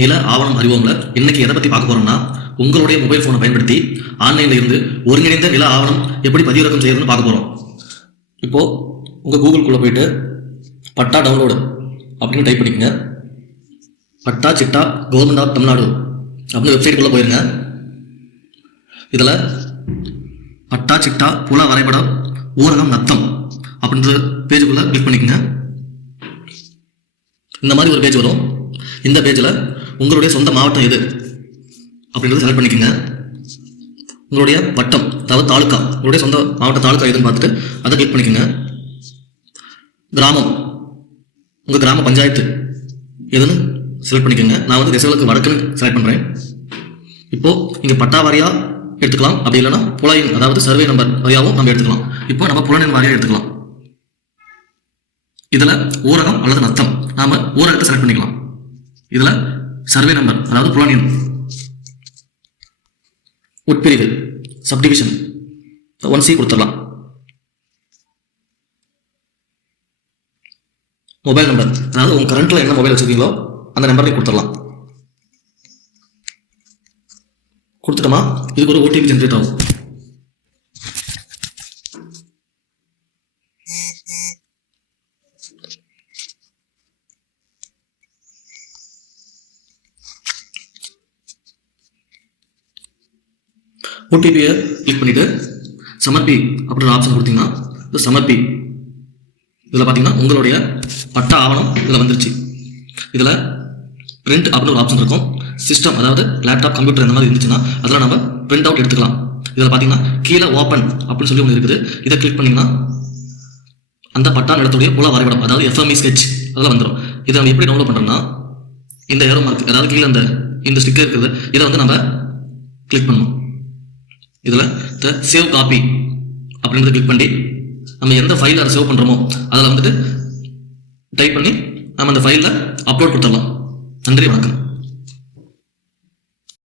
நில ஆவணம் அறிவோம்ல இன்னைக்கு எதை பத்தி பார்க்க போறோம்னா உங்களுடைய மொபைல் போனை பயன்படுத்தி ஆன்லைன்ல இருந்து ஒருங்கிணைந்த நில ஆவணம் எப்படி பதிவிறக்கம் செய்யறதுன்னு பார்க்க போறோம். இப்போ உங்க கூகுள்குள்ள போயிட்டு பட்டா டவுன்லோடு அப்படின்னு டைப் பண்ணிக்கங்க. பட்டா சிட்டா கவர்மெண்ட் ஆஃப் தமிழ்நாடு அப்படின்னு வெப்சைட்டுக்குள்ள போயிருங்க. இதுல பட்டா சிட்டா புல வரைபடம் ஊரகம் நத்தம் அப்படின்ற பேஜுக்குள்ள கிளிக் பண்ணிக்கங்க. இந்த மாதிரி ஒரு பேஜ் வரும். இந்த பேஜில் உங்களுடைய சொந்த மாவட்டம் எது அப்படின்றத செலக்ட் பண்ணிக்கோங்க. உங்களுடைய வட்டம் அதாவது தாலுக்கா, உங்களுடைய சொந்த மாவட்ட தாலுக்கா எதுன்னு பார்த்துட்டு அதை கிளிக் பண்ணிக்கோங்க. கிராமம், உங்கள் கிராம பஞ்சாயத்து எதுன்னு செலக்ட் பண்ணிக்கோங்க. நான் வந்து திசைகளுக்கு வடக்குன்னு செலக்ட் பண்ணுறேன். இப்போது இங்கே பட்டா வாரியாக எடுத்துக்கலாம், அப்படி இல்லைன்னா புலையின் அதாவது சர்வே நம்பர் வாரியாகவும் நம்ம எடுத்துக்கலாம். இப்போ நம்ம புலனின் வாரியாக எடுத்துக்கலாம். இதில் ஊரகம் அல்லது நத்தம் நாம் ஊரகத்தை செலக்ட் பண்ணிக்கலாம். இதில் சர்வே நம்பர் அதாவது புலனின், உட்பிரிவு சப்டிவிஷன் 1C கொடுத்துடலாம். மொபைல் நம்பர் அதாவது உங்க கரண்ட்ல என்ன மொபைல் வச்சிருக்கீங்களோ அந்த நம்பர்லேயே கொடுத்துடலாம். கொடுத்துட்டோமா, இதுக்கு ஒரு OTP ஜென்ரேட் ஆகும். ஓடிபியை கிளிக் பண்ணிட்டு சமர்ப்பி அப்படின்ற ஆப்ஷன் கொடுத்தீங்கன்னா இந்த சமர்ப்பி இதில் பார்த்தீங்கன்னா உங்களுடைய பட்டா ஆவணம் இதில் வந்துருச்சு. இதில் பிரிண்ட் அப்படின்னு ஒரு ஆப்ஷன் இருக்கும். சிஸ்டம் அதாவது லேப்டாப் கம்ப்யூட்டர் இந்த மாதிரி இருந்துச்சுன்னா அதில் நம்ம பிரிண்ட் அவுட் எடுத்துக்கலாம். இதில் பார்த்தீங்கன்னா கீழே ஓப்பன் அப்படின்னு சொல்லி ஒன்று இருக்குது. இதை கிளிக் பண்ணிங்கன்னா அந்த பட்டா நிலத்துடைய புல வரைபடம் அதாவது FME ஸ்கெட்ச் அதெல்லாம் வந்துடும். இதை நம்ம எப்படி டவுன்லோட் பண்ணுறோம்னா இந்த ஏரோ மார்க் அதாவது கீழே இந்த ஸ்டிக்கர் இருக்குது, இதை வந்து நம்ம கிளிக் பண்ணணும். இதில் சேவ் காப்பி அப்படின்றத கிளிக் பண்ணி நம்ம எந்த ஃபைலில் அதை சேவ் பண்ணுறோமோ அதில் வந்துட்டு டைப் பண்ணி நம்ம அந்த ஃபைலில் அப்லோட் கொடுத்துடலாம். நன்றி, வணக்கம்.